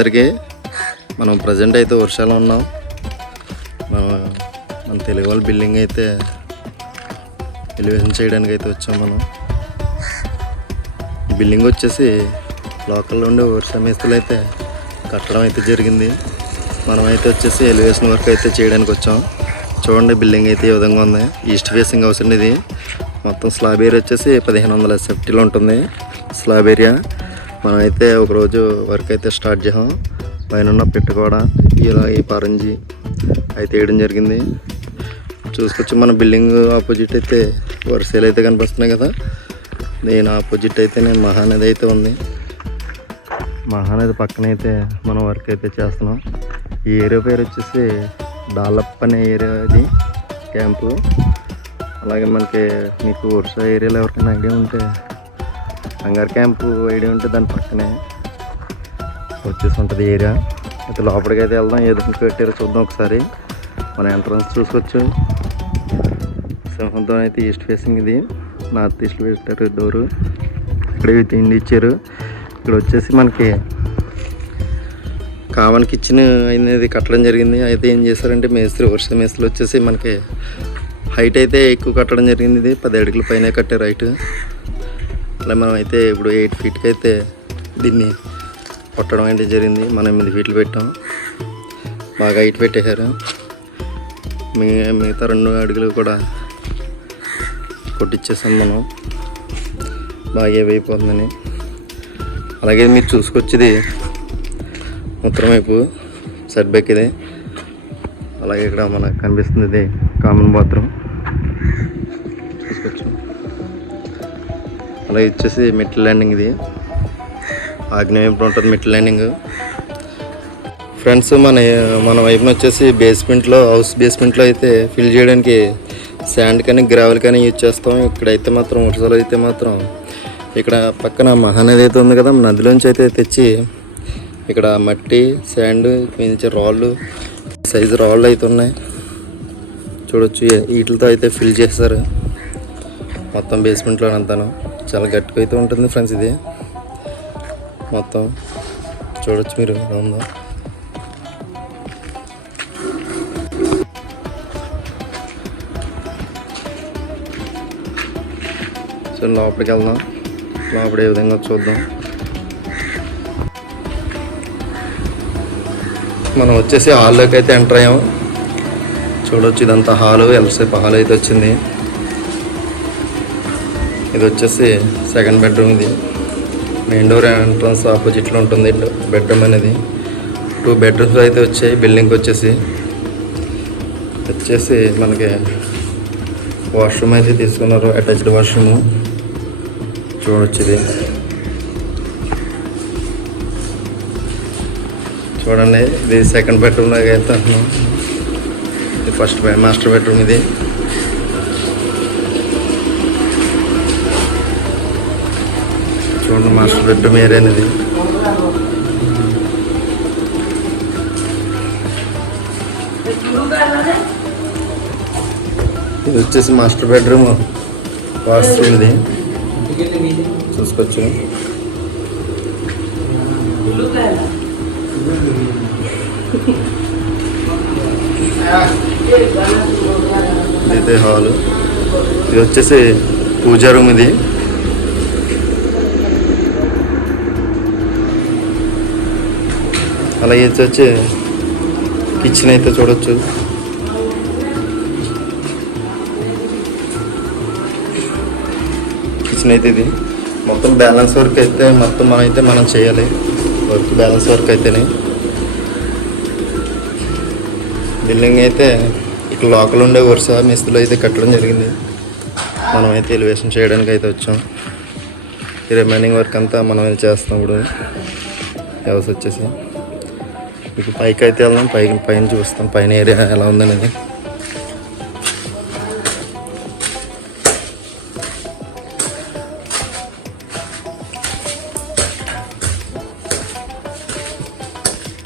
అందరికీ మనం ప్రజెంట్ అయితే వర్షాలు ఉన్నాం. మన మన తెలుగు వాళ్ళ బిల్డింగ్ అయితే ఎలివేషన్ చేయడానికి అయితే వచ్చాం మనం. బిల్డింగ్ వచ్చేసి లోకల్లో ఉండే వర్ష మేస్తులు అయితే కట్టడం అయితే జరిగింది. మనం అయితే వచ్చేసి ఎలివేషన్ వర్క్ అయితే చేయడానికి వచ్చాం. చూడండి బిల్డింగ్ అయితే ఈ విధంగా ఉంది. ఈస్ట్ ఫేసింగ్ హౌస్ అండి ఇది. మొత్తం స్లాబ్ ఏరియా వచ్చేసి పదిహేను వందల సెఫ్టీలో ఉంటుంది. Slab area. మనం అయితే ఒకరోజు వర్క్ అయితే స్టార్ట్ చేసాం. పైన ఉన్న పెట్టుకోడ ఇలా ఈ పరంజి అయితే వేయడం జరిగింది. చూసుకొచ్చి మన బిల్డింగ్ ఆపోజిట్ అయితే వరుసలు అయితే కనిపిస్తున్నాయి కదా. దీని ఆపోజిట్ అయితే నేను మహానది అయితే ఉంది. మహానది పక్కన అయితే మనం వర్క్ అయితే చేస్తున్నాం. ఈ ఏరియా పేరు వచ్చేసి డాలప్ అనే ఏరియా ఇది క్యాంపు. అలాగే మనకి మీకు వర్ష ఏరియాలో ఎవరికైనా ఐడియా ఉంటే హంగార్ క్యాంపు ఐడియా ఉంటే దాని పక్కనే వచ్చేసి ఉంటుంది ఏరియా. అయితే లోపలికి అయితే వెళ్దాం. ఏదో పెట్టారో చూద్దాం ఒకసారి. మన ఎంట్రన్స్ చూసుకోవచ్చు. సింహంతో అయితే ఈస్ట్ ఫేసింగ్ ఇది. నార్త్ ఈస్ట్ పెట్టారు డోరు. ఇక్కడ తిండి ఇచ్చారు. ఇక్కడ వచ్చేసి మనకి కామన్ కిచెన్ అనేది కట్టడం జరిగింది. అయితే ఏం చేశారంటే మేస్త్రి వర్ష మేస్త్రి వచ్చేసి మనకి హైట్ అయితే ఎక్కువ కట్టడం జరిగింది. ఇది పది అడుగుల పైన కట్టారు హైట్ అలా మనం అయితే ఇప్పుడు ఎయిట్ ఫీట్కి అయితే దీన్ని కొట్టడం అయితే జరిగింది మనం ఎనిమిది ఫీట్లు పెట్టాం. బాగా హైట్ పెట్టేశారు. మీ మిగతా రెండు అడుగులు కూడా కొట్టించేసాం మనం. బాగా ఏవైపోతుందని అలాగే మీరు చూసుకొచ్చేది ఉత్తరం వైపు సెట్ బ్యాక్ ఇది. అలాగే ఇక్కడ మనకు కనిపిస్తుంది ఇది కామన్ బాత్రూమ్. తీసుకొచ్చాం అలాగే వచ్చేసి మెట్ల ల్యాండింగ్ ఇది. ఆగ్నేయ వైపున ఉంటుంది మెట్ల ల్యాండింగ్ ఫ్రెండ్స్ మన మన వైపున వచ్చేసి బేస్మెంట్లో హౌస్ బేస్మెంట్లో అయితే ఫిల్ చేయడానికి శాండ్ కానీ గ్రావెల్ కానీ యూజ్ చేస్తాం. ఇక్కడైతే మాత్రం వర్షాలు అయితే మాత్రం ఇక్కడ పక్కన మహానది అయితే ఉంది కదా నదిలోంచి అయితే తెచ్చి ఇక్కడ మట్టి శాండ్ మించి రాళ్ళు సైజు రాళ్ళు అయితే ఉన్నాయి. చూడొచ్చు వీటితో అయితే ఫిల్ చేస్తారు మొత్తం బేస్మెంట్లో అంతాను చాలా గట్టిగా అయితే ఉంటుంది ఫ్రెండ్స్ ఇది. మొత్తం చూడొచ్చు మీరు ఎలా ఉందో. సో లోపలికి వెళ్దాం లోపల ఏ విధంగా చూద్దాం. మనం వచ్చేసి హాల్లోకి అయితే ఎంటర్ అయ్యాం. చూడొచ్చు ఇదంతా హాలు ఎంతసేపు హాల్ అయితే వచ్చింది. ఇది వచ్చేసి సెకండ్ బెడ్రూమ్ ఇది. మెయిన్ డోర్ ఎంట్రన్స్ ఆపోజిట్లో ఉంటుంది బెడ్రూమ్ అనేది. టూ బెడ్రూమ్స్ అయితే వచ్చాయి బిల్డింగ్కి వచ్చేసి. వచ్చేసి మనకి వాష్రూమ్ అయితే తీసుకున్నారు అటాచ్డ్ వాష్రూమ్ చూడొచ్చు ఇది చూడండి ఇది సెకండ్ బెడ్రూమ్ లాగా అయితే ఇది ఫస్ట్ మాస్టర్ బెడ్రూమ్ ఇది. చూడండి మాస్టర్ బెడ్రూమ్ ఏరియా ఇది వచ్చేసి మాస్టర్ బెడ్రూమ్ వాష్రూమ్ ఇది. చూసుకోవచ్చు. ఇదైతే హాల్. ఇది వచ్చేసి పూజా రూమ్ ఇది. అలాగే వచ్చి కిచెన్ అయితే చూడొచ్చు. కిచెన్ అయితే ఇది. మొత్తం బ్యాలెన్స్ వర్క్ అయితే మొత్తం మనం అయితే మనం చేయాలి. వర్క్ బ్యాలెన్స్ వర్క్ అయితేనే. బిల్డింగ్ అయితే ఇక్కడ లోకల్ ఉండే వరుస మిస్తులు అయితే కట్టడం జరిగింది. మనం అయితే ఎలివేషన్ చేయడానికి అయితే వచ్చాం. ఈ రిమైనింగ్ వర్క్ అంతా మనం చేస్తాం ఇప్పుడు. వ్యవస్థ వచ్చేసి. ఇప్పుడు పైకి అయితే వెళ్దాం. పైకి పైన చూస్తాం. పైన ఏరియా ఎలా ఉందనేది.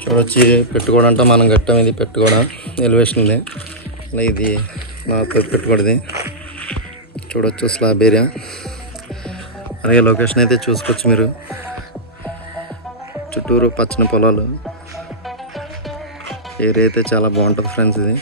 చూడొచ్చి పెట్టుకోవడం అంటే మనం కట్టాం. ఇది పెట్టుకోవడం. ఎలివేషన్ ఇది అలా ఇది నాతో పెట్టుకోవడది. చూడొచ్చు స్లాబ్ ఏరియా అలాగే లొకేషన్ అయితే చూసుకోవచ్చు మీరు. చుట్టూరు పచ్చని పొలాలు. ఏరియా అయితే చాలా బాగుంటుంది ఫ్రెండ్స్ ఇది.